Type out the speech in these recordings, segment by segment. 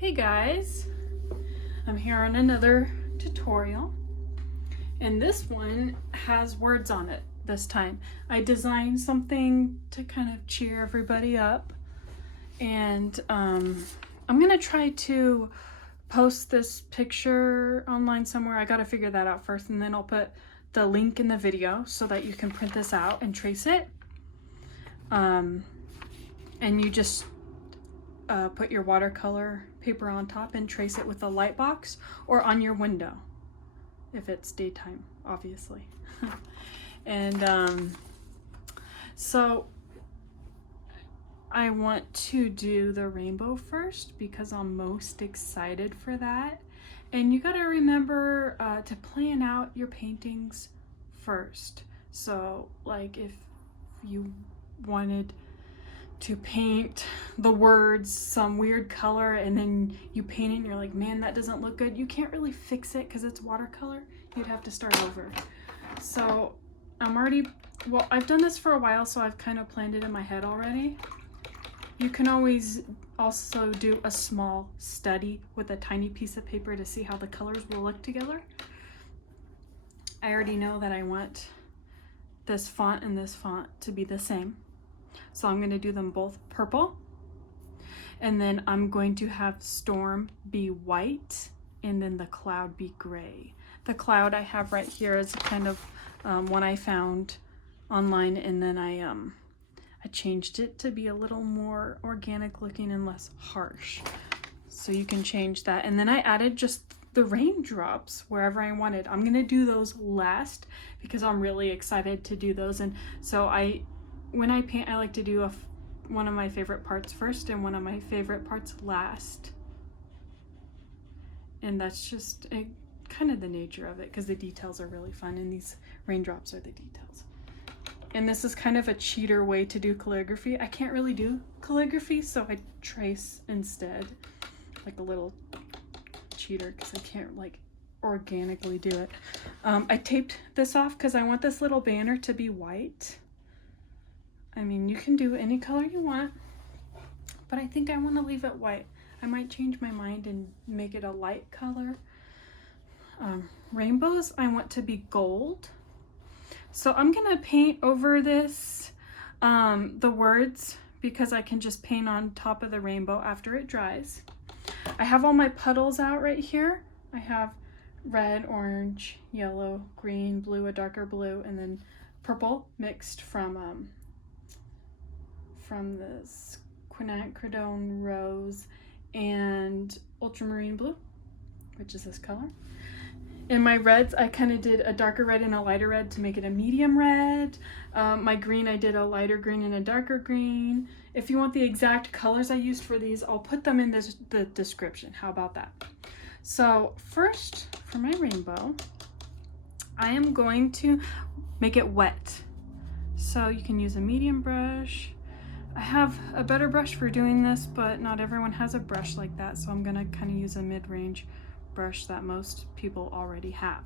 Hey guys, I'm here on another tutorial, and this one has words on it this time. I designed something to kind of cheer everybody up, and I'm gonna try to post this picture online somewhere. I gotta figure that out first, and then I'll put the link in the video so that you can print this out and trace it. And you just put your watercolor paper on top and trace it with a light box or on your window if it's daytime, obviously. And so I want to do the rainbow first because I'm most excited for that. And you got to remember to plan out your paintings first. So like if you wanted to paint the words some weird color and then you paint it and you're like, man, that doesn't look good, you can't really fix it because it's watercolor. You'd have to start over. So I've done this for a while, so I've kind of planned it in my head already. You can always also do a small study with a tiny piece of paper to see how the colors will look together. I already know that I want this font and this font to be the same. So I'm going to do them both purple, and then I'm going to have storm be white and then the cloud be gray. The cloud I have right here is kind of one I found online, and then I changed it to be a little more organic looking and less harsh. So you can change that. And then I added just the raindrops wherever I wanted. I'm going to do those last because I'm really excited to do those. And so when I paint, I like to do one of my favorite parts first and one of my favorite parts last. And that's just kind of the nature of it because the details are really fun, and these raindrops are the details. And this is kind of a cheater way to do calligraphy. I can't really do calligraphy, so I trace instead, like a little cheater, because I can't like organically do it. I taped this off because I want this little banner to be white. I mean, you can do any color you want, but I think I want to leave it white. I might change my mind and make it a light color. Rainbows, I want to be gold. So I'm going to paint over this, the words, because I can just paint on top of the rainbow after it dries. I have all my puddles out right here. I have red, orange, yellow, green, blue, a darker blue, and then purple mixed from this Quinacridone rose and Ultramarine Blue, which is this color. In my reds, I kind of did a darker red and a lighter red to make it a medium red. My green, I did a lighter green and a darker green. If you want the exact colors I used for these, I'll put them in the description. How about that? So first, for my rainbow, I am going to make it wet. So you can use a medium brush. I have a better brush for doing this, but not everyone has a brush like that, so I'm gonna kind of use a mid-range brush that most people already have.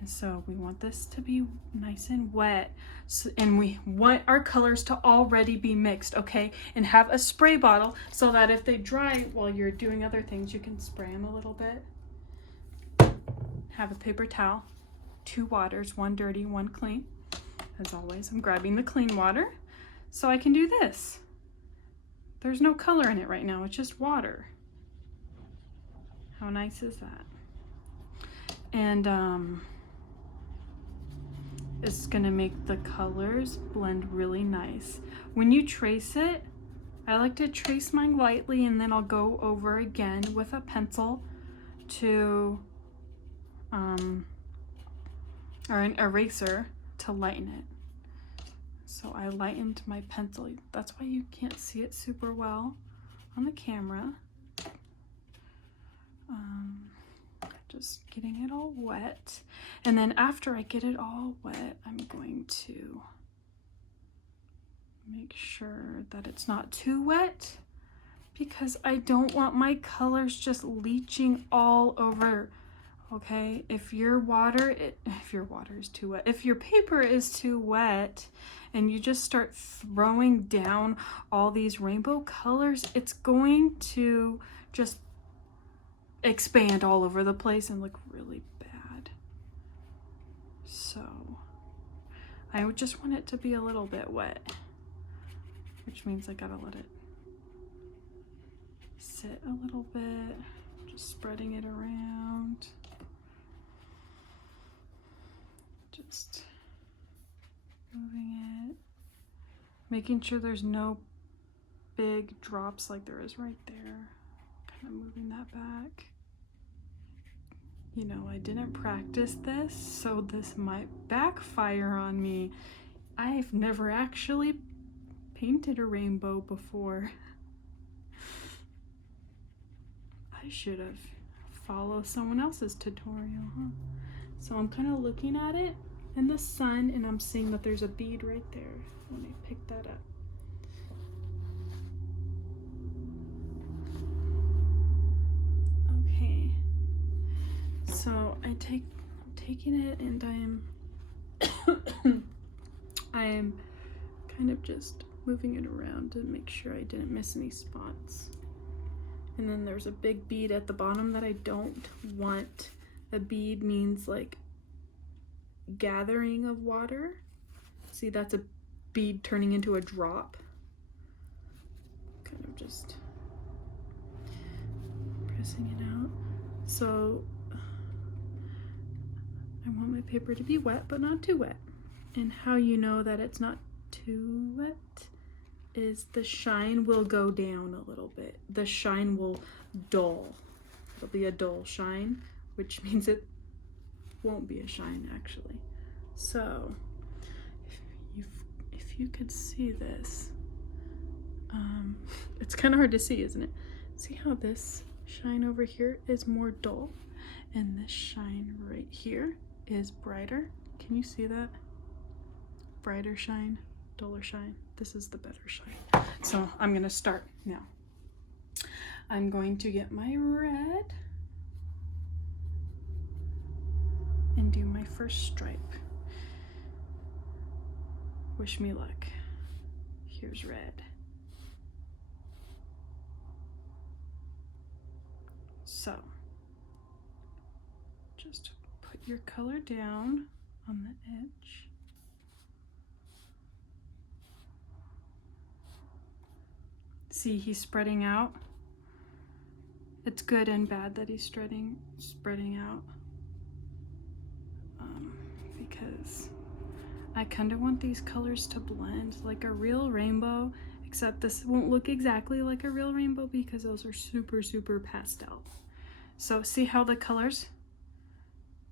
And so we want this to be nice and wet, and we want our colors to already be mixed, okay? And have a spray bottle so that if they dry while you're doing other things, you can spray them a little bit. Have a paper towel, 2 waters, 1 dirty, 1 clean. As always, I'm grabbing the clean water so I can do this. There's no color in it right now, it's just water. How nice is that? And it's gonna make the colors blend really nice. When you trace it, I like to trace mine lightly, and then I'll go over again with a pencil to, or an eraser to lighten it. So I lightened my pencil. That's why you can't see it super well on the camera. Just getting it all wet. And then after I get it all wet, I'm going to make sure that it's not too wet, because I don't want my colors just leaching all over okay? If your water is too wet, if your paper is too wet and you just start throwing down all these rainbow colors, it's going to just expand all over the place and look really bad. So I would just want it to be a little bit wet, which means I gotta let it sit a little bit, just spreading it around. Just moving it, making sure there's no big drops like there is right there. Kind of moving that back. You know, I didn't practice this, so this might backfire on me. I've never actually painted a rainbow before. I should have followed someone else's tutorial, huh? So I'm kind of looking at it in the sun and I'm seeing that there's a bead right there. Let me pick that up. Okay. So I'm taking it and I am kind of just moving it around to make sure I didn't miss any spots. And then there's a big bead at the bottom that I don't want. A bead means like gathering of water. See, that's a bead turning into a drop. Kind of just pressing it out. So I want my paper to be wet, but not too wet. And how you know that it's not too wet is the shine will go down a little bit. The shine will dull. It'll be a dull shine, which means it won't be a shine actually. So if you could see this, it's kind of hard to see, isn't it? See how this shine over here is more dull and this shine right here is brighter. Can you see that? Brighter shine, duller shine. This is the better shine. So I'm gonna start now. I'm going to get my red and do my first stripe. Wish me luck. Here's red. So just put your color down on the edge. See, he's spreading out. It's good and bad that he's spreading out, because I kind of want these colors to blend like a real rainbow, except this won't look exactly like a real rainbow because those are super, super pastel. So see how the colors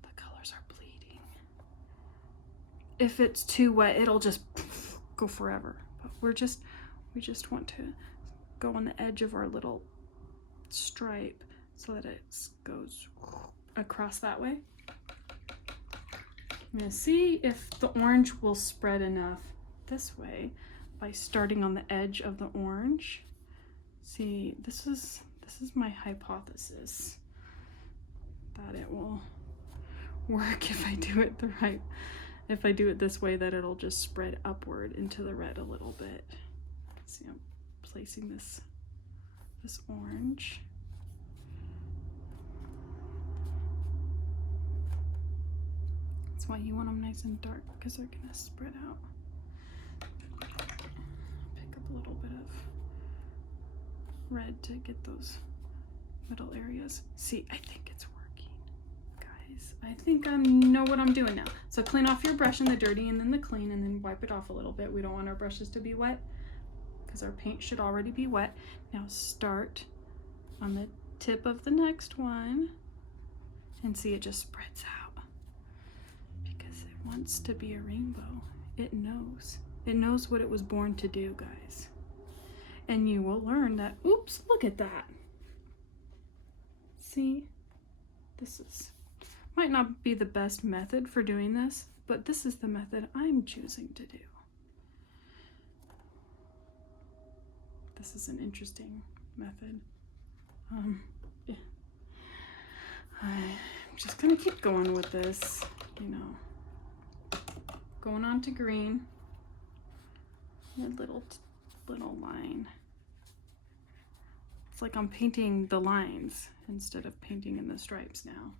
are bleeding. If it's too wet, it'll just go forever. But we just want to go on the edge of our little stripe so that it goes across that way. I'm gonna see if the orange will spread enough this way by starting on the edge of the orange. See, this is my hypothesis that it will work if I do it this way, that it'll just spread upward into the red a little bit. See, I'm placing this orange. That's why you want them nice and dark, because they're gonna spread out. Pick up a little bit of red to get those middle areas. See, I think it's working, guys. I think I know what I'm doing now. So clean off your brush in the dirty and then the clean, and then wipe it off a little bit. We don't want our brushes to be wet because our paint should already be wet. Now start on the tip of the next one and see, it just spreads out because it wants to be a rainbow. It knows what it was born to do, guys. And you will learn that, oops, look at that. See, might not be the best method for doing this, but this is the method I'm choosing to do. This is an interesting method. Yeah. I'm just gonna keep going with this, you know. Going on to green. A little line. It's like I'm painting the lines instead of painting in the stripes now.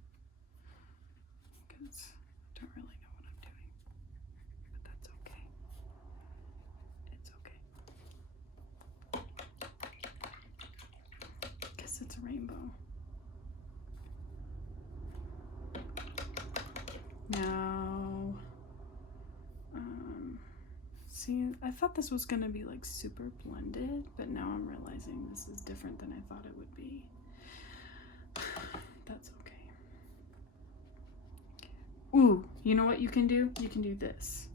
Because I don't really know what I'm doing. But that's okay. It's okay. Guess it's a rainbow. Now, see, I thought this was gonna be like super blended, but now I'm realizing this is different than I thought it would be. That's okay. Ooh, you know what you can do? You can do this.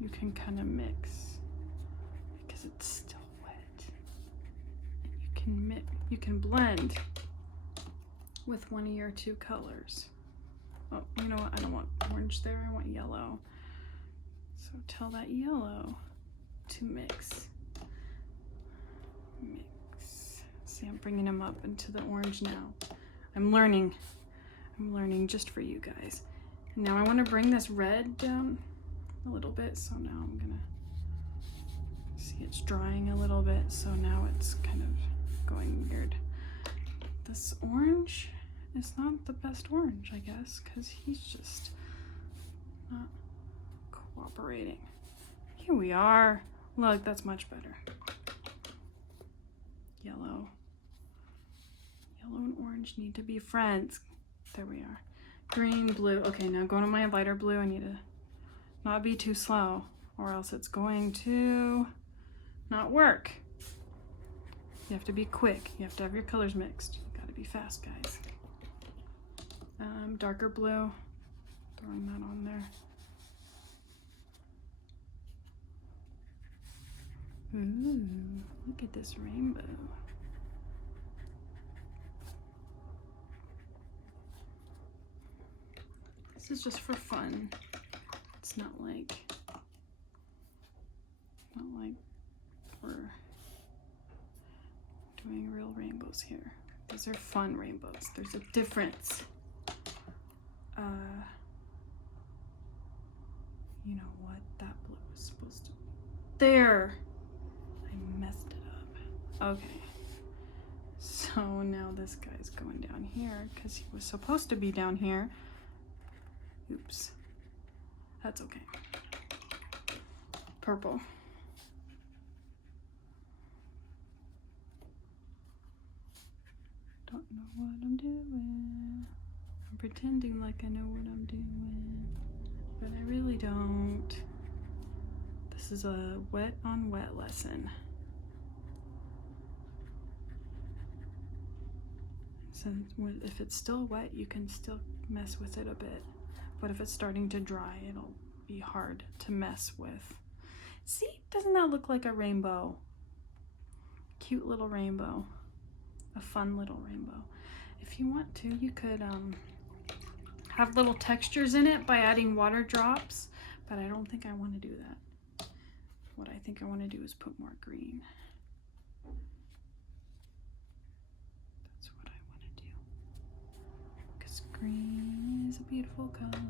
You can kind of mix because it's still wet. And you can blend with one of your two colors. Oh, you know what? I don't want orange there. I want yellow. So tell that yellow to mix. Mix. See, I'm bringing them up into the orange now. I'm learning. I'm learning just for you guys. And now I want to bring this red down a little bit. So now I'm gonna see it's drying a little bit. So now it's kind of going weird. This orange is not the best orange, I guess, because he's just not cooperating. Here we are. Look, that's much better. Yellow. Yellow and orange need to be friends. There we are. Green, blue. Okay, now going to my lighter blue. I need to not be too slow or else it's going to not work. You have to be quick. You have to have your colors mixed. You gotta be fast, guys. Darker blue, throwing that on there. Ooh, look at this rainbow. This is just for fun. It's not like we're doing real rainbows here. These are fun rainbows. There's a difference. You know what? That blue was supposed to... There! I messed it up. Okay. So now this guy's going down here because he was supposed to be down here. Oops. That's okay. Purple. Don't know what I'm doing. I'm pretending like I know what I'm doing, but I really don't. This is a wet on wet lesson. So if it's still wet, you can still mess with it a bit. But if it's starting to dry, it'll be hard to mess with. See, doesn't that look like a rainbow? Cute little rainbow. A fun little rainbow. If you want to, you could have little textures in it by adding water drops, but I don't think I want to do that. What I think I want to do is put more green. That's what I want to do. Because green is a beautiful color.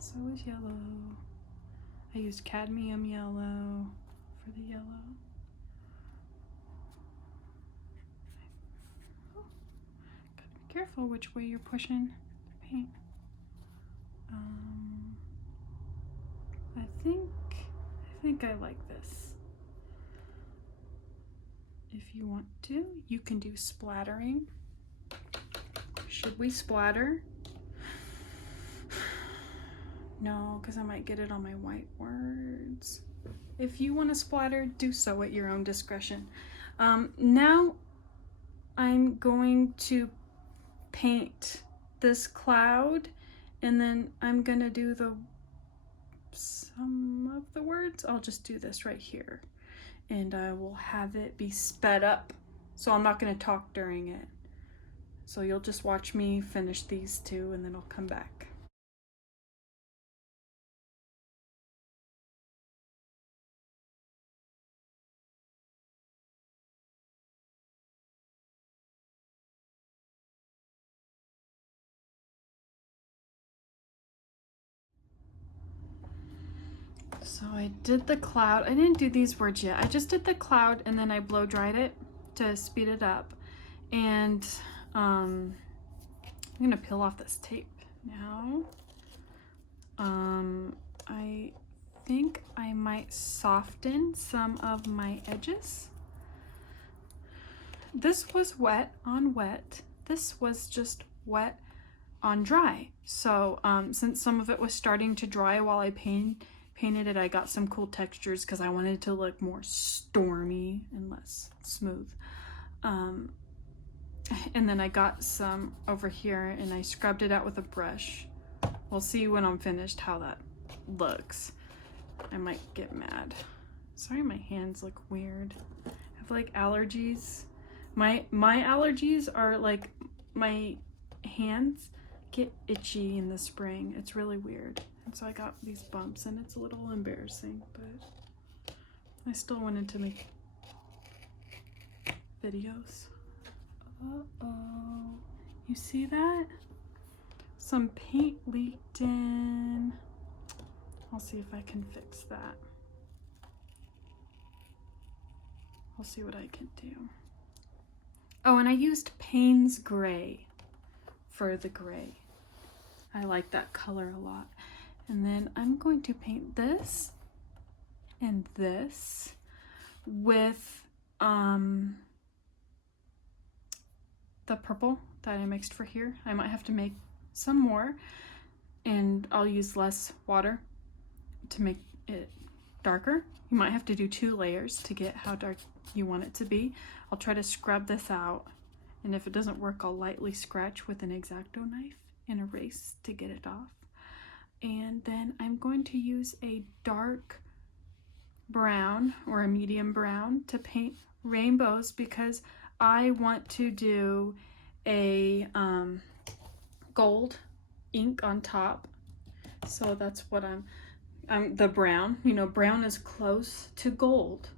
So is yellow. I used cadmium yellow for the yellow. Oh, gotta be careful which way you're pushing the paint. I think I like this. If you want to, you can do splattering. Should we splatter? No, because I might get it on my white words. If you want to splatter, do so at your own discretion. Now I'm going to paint this cloud, and then I'm gonna do some of the words. I'll just do this right here, and I will have it be sped up, so I'm not gonna talk during it. So you'll just watch me finish these two, and then I'll come back. So I did the cloud. I didn't do these words yet. I just did the cloud and then I blow dried it to speed it up. And I'm gonna peel off this tape now. I think I might soften some of my edges. This was wet on wet. This was just wet on dry. So since some of it was starting to dry while I painted it, I got some cool textures because I wanted it to look more stormy and less smooth. And then I got some over here and I scrubbed it out with a brush. We'll see when I'm finished how that looks. I might get mad. Sorry, my hands look weird. I have like allergies. My allergies are like my hands get itchy in the spring. It's really weird. And so I got these bumps and it's a little embarrassing, but I still wanted to make videos. Uh-oh. You see that? Some paint leaked in. I'll see if I can fix that. I'll see what I can do. Oh, and I used Payne's Gray for the gray. I like that color a lot. And then I'm going to paint this and this with the purple that I mixed for here. I might have to make some more and I'll use less water to make it darker. You might have to do 2 layers to get how dark you want it to be. I'll try to scrub this out, and if it doesn't work, I'll lightly scratch with an X-Acto knife and erase to get it off. And then I'm going to use a dark brown or a medium brown to paint rainbows because I want to do a gold ink on top. So that's what I'm the brown, you know, brown is close to gold.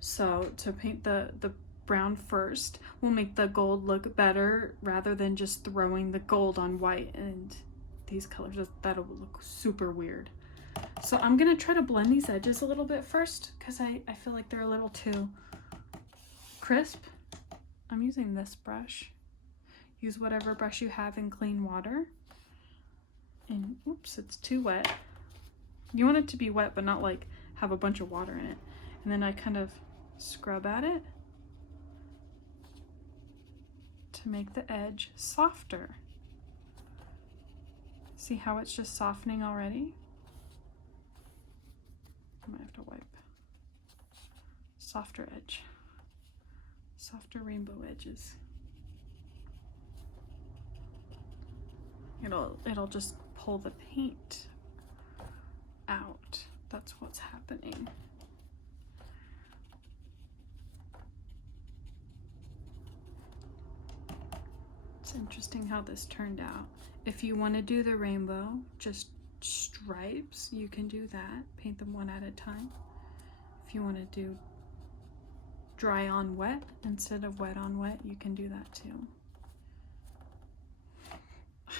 So to paint the brown first will make the gold look better rather than just throwing the gold on white and these colors. That'll look super weird. So I'm gonna try to blend these edges a little bit first because I feel like they're a little too crisp. I'm using this brush. Use whatever brush you have in clean water. And oops, it's too wet. You want it to be wet but not like have a bunch of water in it. And then I kind of scrub at it to make the edge softer. See how it's just softening already? I might have to wipe. Softer edge. Softer rainbow edges. It'll just pull the paint out. That's what's happening. It's interesting how this turned out. If you want to do the rainbow, just stripes, you can do that. Paint them one at a time. If you want to do dry on wet instead of wet on wet, you can do that too.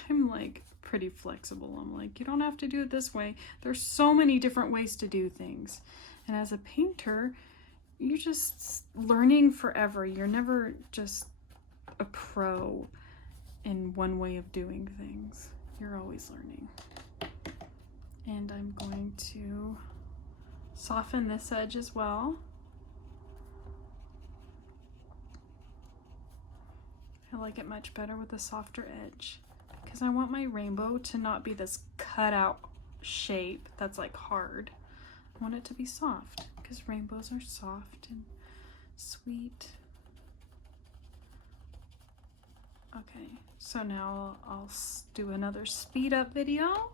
I'm like pretty flexible. I'm like, you don't have to do it this way. There's so many different ways to do things. And as a painter, you're just learning forever. You're never just a pro in one way of doing things. You're always learning. And I'm going to soften this edge as well. I like it much better with a softer edge because I want my rainbow to not be this cut out shape that's like hard. I want it to be soft because rainbows are soft and sweet. Okay, so now I'll do another speed up video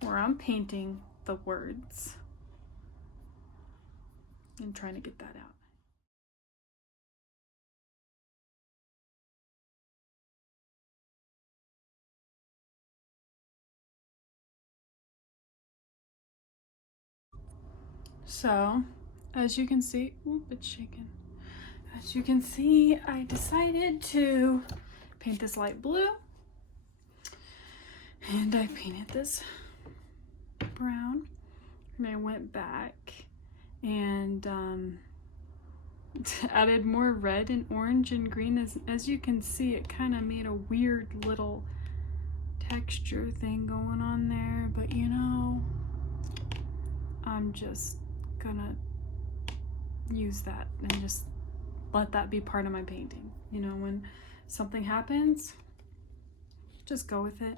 where I'm painting the words and trying to get that out. So, as you can see, oop, it's shaking. As you can see, I decided to paint this light blue, and I painted this brown, and I went back and added more red and orange and green. As you can see, it kind of made a weird little texture thing going on there, but you know, I'm just gonna use that and just let that be part of my painting. You know, when something happens, just go with it.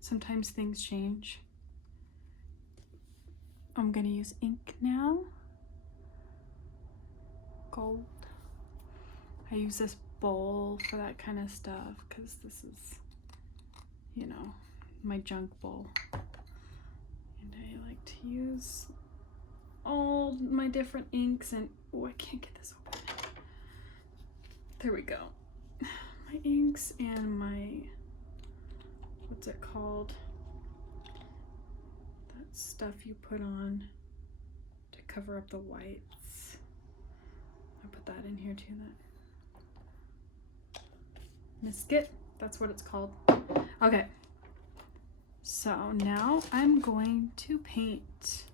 Sometimes things change. I'm gonna use ink now. Gold. I use this bowl for that kind of stuff because this is, you know, my junk bowl. And I like to use all my different inks and, oh, I can't get this open. There we go. My inks and my, what's it called? That stuff you put on to cover up the whites. I put that in here too. That Misket, that's what it's called. Okay, so now I'm going to paint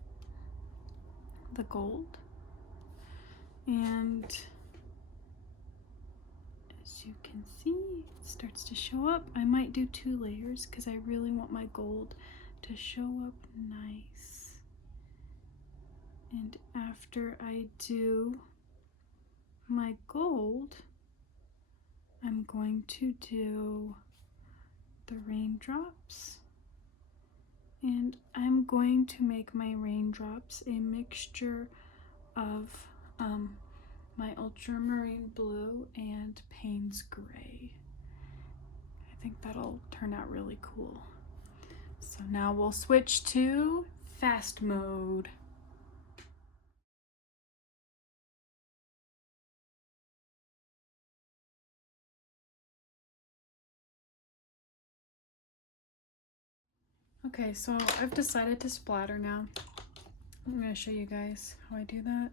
the gold, and as you can see, it starts to show up. I might do 2 layers because I really want my gold to show up nice. And after I do my gold, I'm going to do the raindrops, and I'm going to make my raindrops a mixture of my Ultramarine Blue and Payne's Gray. I think that'll turn out really cool. So now we'll switch to fast mode. Okay, so I've decided to splatter now. I'm going to show you guys how I do that.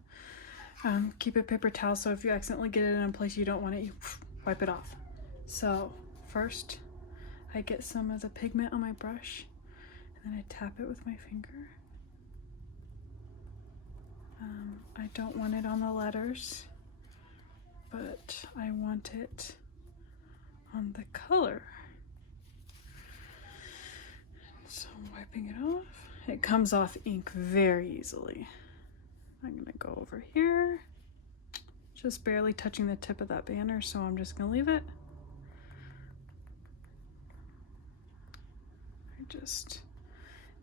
Keep a paper towel so if you accidentally get it in a place you don't want it, you wipe it off. So first, I get some of the pigment on my brush, and then I tap it with my finger. I don't want it on the letters, but I want it on the color. So I'm wiping it off. It comes off ink very easily. I'm gonna go over here, just barely touching the tip of that banner, so I'm just gonna leave it. I just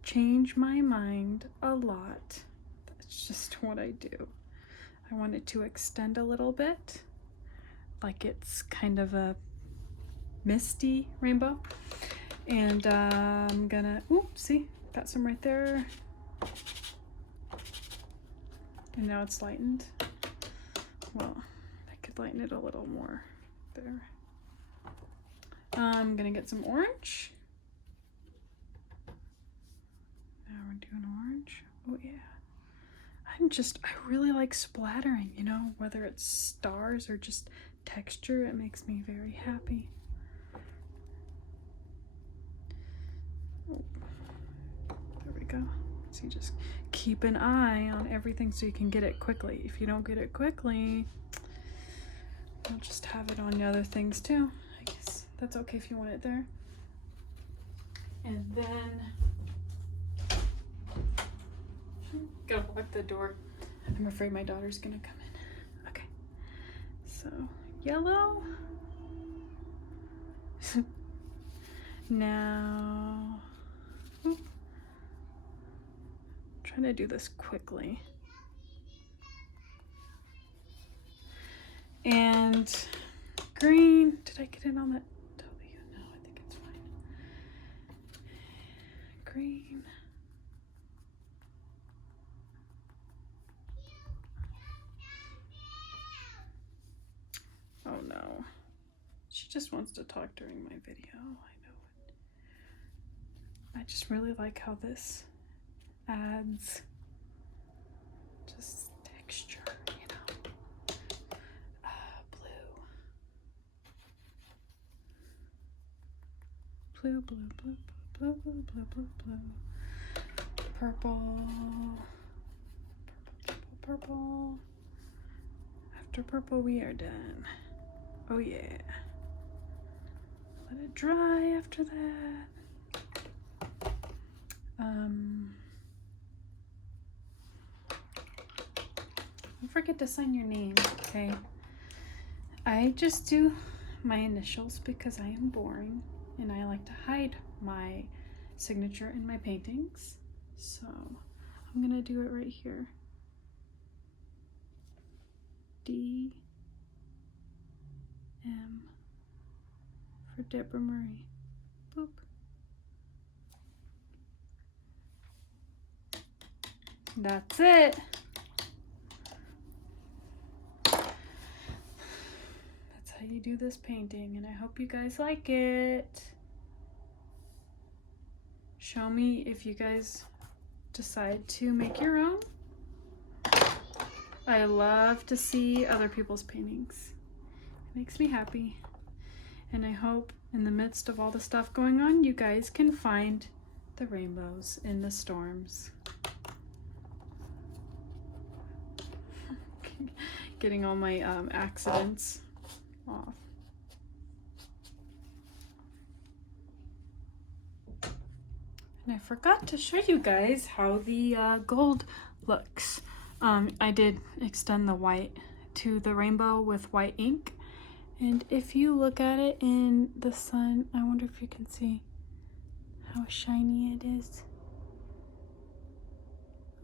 change my mind a lot. That's just what I do. I want it to extend a little bit, like it's kind of a misty rainbow. And I'm gonna, oops, see, got some right there. And now it's lightened. Well, I could lighten it a little more there. I'm gonna get some orange. Now we're doing orange. Oh yeah. I really like splattering, you know, whether it's stars or just texture, it makes me very happy. Oh, there we go. So you just keep an eye on everything so you can get it quickly. If you don't get it quickly, you'll just have it on the other things too. I guess that's okay if you want it there. And then, gotta lock the door. I'm afraid my daughter's gonna come in. Okay, so yellow. Now, trying to do this quickly. And green, did I get it on that W? No, I think it's fine. Green. Oh no. She just wants to talk during my video. I know it. I just really like how this adds just texture, you know. Blue. Blue, blue, blue, blue, blue, blue, blue, blue. purple. Purple. After purple, we are done. Oh yeah. Let it dry after that. Don't forget to sign your name, okay? I just do my initials because I am boring and I like to hide my signature in my paintings. So I'm gonna do it right here. D M for Deborah Marie. Boop. That's it. That's how you do this painting, and I hope you guys like it. Show me if you guys decide to make your own. I love to see other people's paintings. It makes me happy. And I hope in the midst of all the stuff going on, you guys can find the rainbows in the storms. Getting all my accidents off. And I forgot to show you guys how the gold looks. I did extend the white to the rainbow with white ink. And if you look at it in the sun, I wonder if you can see how shiny it is.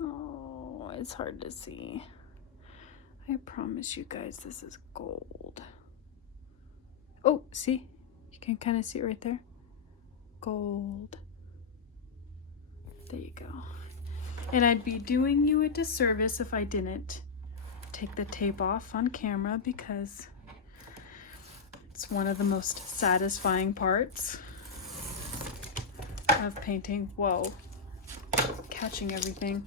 Oh, it's hard to see. I promise you guys this is gold. Oh, see? You can kind of see it right there. Gold. There you go. And I'd be doing you a disservice if I didn't take the tape off on camera because it's one of the most satisfying parts of painting. Whoa, catching everything.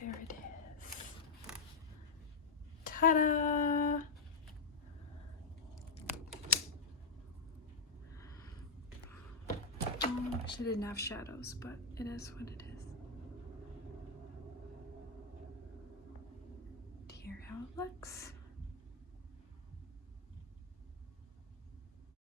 There it is. Ta-da! Oh, she didn't have shadows, but it is what it is. Do you hear how it looks?